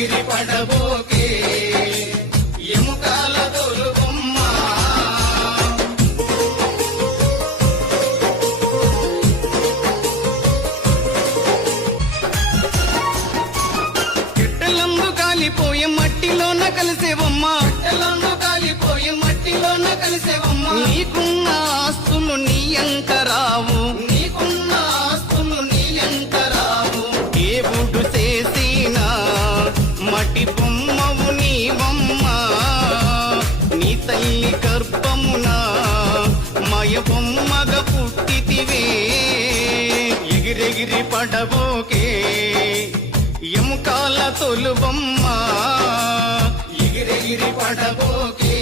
ఎగిరెగిరి పడబోకే ఎముకాల తోలుబొమ్మ గిట్టలందు కాలిపోయే మట్టిలోన కలిసేవమ్మ గిట్టలందు కాలిపోయే మట్టిలోన కలిసేవమ్మ నీకున్న ఆస్తులు నీ అంకరావు నీకున్న ఆస్తులు నీ అంకరావు దేవుడు చేసిన మట్టి బొమ్మవు నీవమ్మ నీ తల్లి గర్భమున మయ బొమ్మగా పుట్టితివే ఎగిరెగిరి పడబోకే ఎముకాల తోలుబొమ్మ ఎగిరెగిరి పడబోకే